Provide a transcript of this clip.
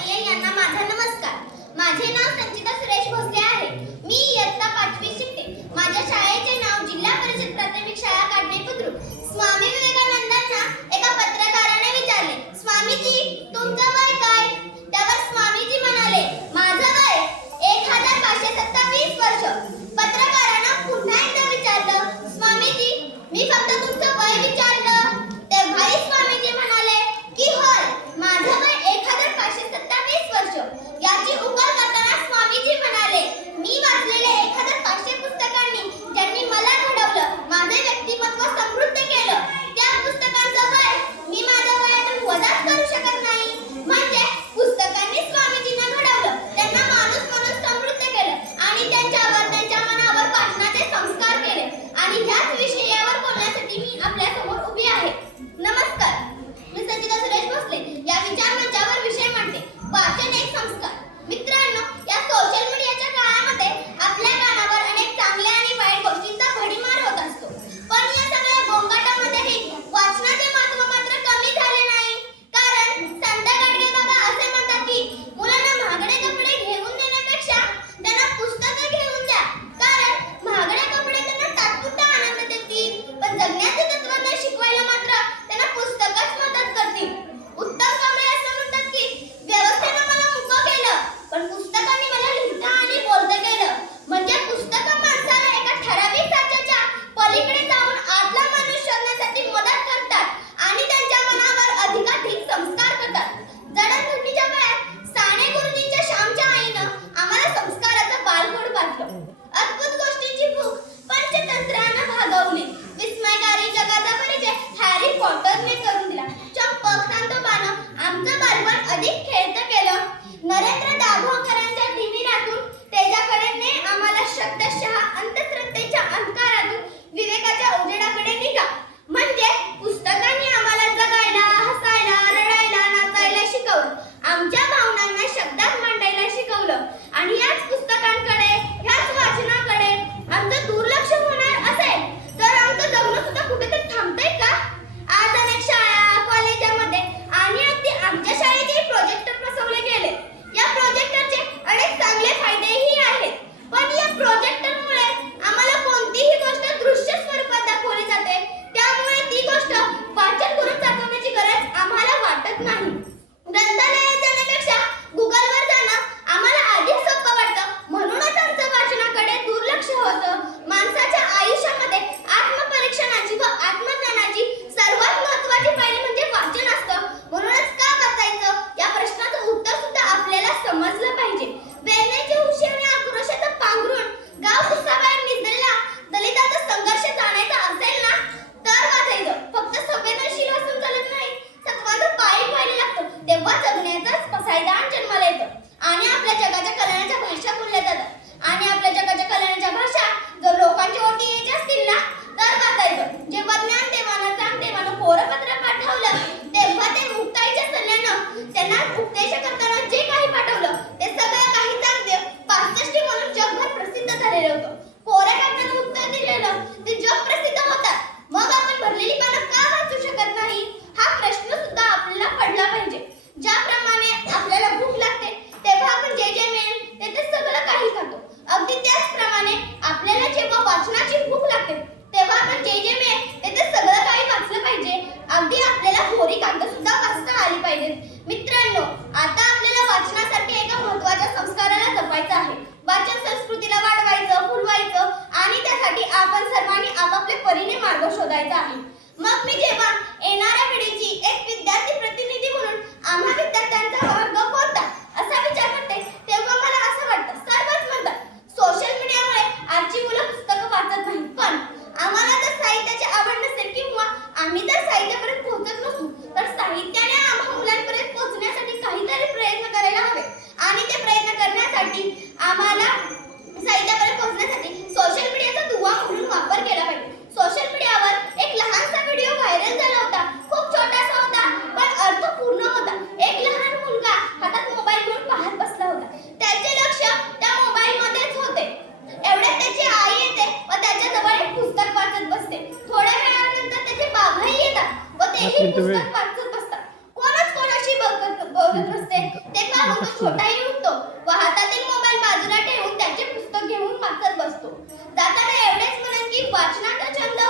कानिये यांना माझा नमस्कार. माझे नाव संचिता सुरेश भोसले आहे. मी इयत्ता 5वी शिकते. माझ्या शाळेचे नाव जिल्हा परिषद प्राथमिक शाळा काटणे बुद्रुक. स्वामी विवेकानंदांना एका पत्रकाराने विचारले, स्वामीजी तुमचं वय काय? त्यावर स्वामीजी म्हणाले, माझं वय 1527 वर्ष. पत्रकारानं पुन्हा एकदा विचारलं, स्वामीजी मी फक्त तुमचं वय विचारलं. तेव्हाही स्वामीजी म्हणाले की होय, माझं वय 1527 वर्ष. याची उकल करताना स्वामीजी म्हणाले, मी वाचलेले 1500 पुस्तकांनी ज्यांनी मला घडवलं, माझे व्यक्तिमत्व समृद्ध केलं, त्या पुस्तकांचं वय मी माझ्या वयातून वजाच करू शकत नाही. म्हणजे पुस्तकांनी स्वामीजींना घडवलं, त्यांना माणूस म्हणून समृद्ध केलं आणि त्यांच्यावर त्यांच्या मनावर वाचनाचे संस्कार केले. आणि ह्याच विषयावर बोलण्यासाठी मी आपल्या समोर उभी आहे. नमस्कार, मी संचिता सुरेश भोसले या विचार मंचावर विषय मांडते, वाचन एक संस्कार. मित्रांनो, या सोशल मीडियाच्या काळामध्ये आपल्या कानावर अनेक चांगल्या आणि वाईट गोष्टींचा भडीमार होत असतो. पण या सगळ्या गोंगाटामध्येही वाचनाचे महत्त्व मात्र कमी झाले नाही. कारण संत गाडगे बाबा असे म्हणतात की मुलांना महागडे कपडे घेऊन देण्यापेक्षा त्यांना पुस्तकं घेऊन द्या. कारण महागडे कपडे त्यांना तात्पुरता आनंद देतील, पण जगण्याचे तत्त्वज्ञान शिकवायला मात्र त्यांना पुस्तकच मदत करतील. उत्तम कांबळे असं म्हणतात की व्यवस्थेनं मला मुकं केलं, पण पुस्तकांनी मला लिहिता आणि बोलता केलं. म्हणजे पुस्तकं माणसाला एका ठराविक साच्याच्या पलीकडे जाऊन आतला माणूस शोधण्यासाठी मदत करतात आणि त्यांच्या मनावर अधिकाधिक संस्कार करतात. जडणघडणीच्या वेळात साने गुरुजींच्या श्यामच्या आईनं आम्हाला संस्काराचं बालगोड पाजलं. अद्भुत गोष्टींची भूक पंचतंत्रानं भागवली. विस्मयकारी जगाचा परिचय हॅरी पॉटरने करून दिला. चंपक शांतपानं आमचं बालपण अधिक खेळतं केलं. नरेंद्र दाभोळकरांच्या धिमिरातून त्याच्याकडे ने आम्हाला शब्दशः अंतःश्रद्धेच्या अंधकारातून विवेकाच्या उजेडाकडे निघा. म्हणजे पुस्तकांनी आम्हाला जगायला, हसायला, रडायला, नाचायला शिकवलं. आमच्या भावनांना शब्दात मांडायला शिकवलं. आणि याच पुस्तकांकडे, ह्याच वाचनाकडे आमचं दुर्लक्ष होणार असेल तर आमचं जगणं सुद्धा कुठेतरी थांबतंय का? आज अनेक शाळा, कॉलेजांमध्ये आणि अगदी आमच्या शाळेचे प्रोजेक्टर बसवले गेले. या प्रोजेक्टरचे अनेक चांगले फायदेही आहेत. पण या प्रोजेक्टरमुळे आम्हाला कोणतीही गोष्ट दृश्य स्वरूपात दाखवली जाते. त्यामुळे ती गोष्ट वाचन करून दाखवण्याची गरज आम्हाला वाटत नाही. ग्रंथालयात जाण्यापेक्षा गुगलवर जाणं आम्हाला अधिक सोपं वाटतं. म्हणूनच आमचं वाचनाकडे दुर्लक्ष होतं. माणसाच्या आयुष्यामध्ये आत्मपरीक्षणाची व आत्मज्ञानाची सर्वात महत्त्वाची पायरी म्हणजे वाचन असतं. म्हणूनच का वाचायचं या प्रश्नाचं उत्तर सुद्धा आपल्याला समजलं पाहिजे. वेदनेच्या उशी आणि आक्रोशाचं पांघरून गाव कुसाबाहेर निघालेला दलिताचा संघर्ष जाणायचा असेल ना तर वाचायचं. फक्त संवेदनशील असून चालत नाही, सत्वाचं पायी व्हायला लागतं. तेव्हा जगण्याचाच पसायदान जन्माला येतं आणि आपल्या जगाच्या कल्याणाच्या भाषा बोलल्या जातात. आणि आपल्या जगाच्या कल्याणाच्या भाषा जर लोकांच्या ओटी यायच्या असतील ना तर वाचायचं. जेव्हा ज्ञानदेवानं चांगदेवानं पोरपत्र पाठवलं तेव्हा ते मुक्ताईच्या सल्ल्यानं त्यांना उपदेश करताना जे काही पाठवलं ते सगळं काही चांगदेव 65 म्हणून जगभर प्रसिद्ध झालेलं होतं. कोऱ्या कागदानं उत्तर दिलेलं ते जग प्रसिद्ध होतात. मग आपण भरलेली पानं का वाचू शकत नाही हा प्रश्न सुद्धा आपल्याला पडला पाहिजे. ज्याप्रमाणे आपल्याला भूक लागते तेव्हा आपण जे जे मिळेल ते सगळं काही खातो. अगदी त्याचप्रमाणे आपल्याला जेव्हा वाचनाची भूक लागते तेव्हा आपण जे जे मिळेल ते सगळं काही वाचलं पाहिजे. अगदी आपल्याला कोरी कागद सुद्धा वाचता आली पाहिजेत. मित्रांनो, आता आपल्याला वाचनासारख्या एका महत्त्वाच्या संस्काराला जपायचं आहे. वाचन संस्कृतीला वाढवायचं, फुलवायचं आणि त्यासाठी आपण सर्वांनी आपापल्या परीने मार्ग शोधायचा आहे. मग मी जेव्हा येणाऱ्या पिढीची एक विद्यार्थी प्रतिनिधी म्हणून आम्हा विद्यार्थ्यांचा वर्ग कोणता असा विचार करते तेव्हा मला असं वाटतं, सर्वच म्हणतात सोशल मीडियामुळे आजची मुलं पुस्तकं वाचत नाही. पण आम्हाला जर साहित्याची आवड नसेल किंवा आम्ही जर साहित्यापर्यंत पोहोचत नसू तर साहित्याने आम्हा मुलांपर्यंत पोहोचण्यासाठी काहीतरी प्रयत्न करायला हवे. आणि ते प्रयत्न करण्यासाठी आम्हाला साहित्यापर्यंत पोहोचण्यासाठी सोशल मीडियाचा दुवा म्हणून वापर केला पाहिजे. सोशल मीडियावर एक लहानसा व्हिडिओ व्हायरल झाला होता. खूप छोटासा होता पण अर्थपूर्ण होता. एक लहान मुलगा हातात मोबाईल घेऊन पाहत बसला होता. त्याचे लक्ष त्या मोबाईल मध्येच होते. एवढ्यात त्याची आई येते व त्याच्या जवळ एक पुस्तक वाचत बसते. थोड्या वेळानंतर त्याचे बाबाही येतात व तेही पुस्तक वाचत बसतात. कोणच कोणाशी बोलत नसते ते पाहून पाहून तो छोटाही उठतो व हातातील मोबाईल बाजूला ठेवून त्याचे पुस्तक घेऊन वाचत बसतो. जाताना एवढेच म्हणेन की वाचनाचा छंद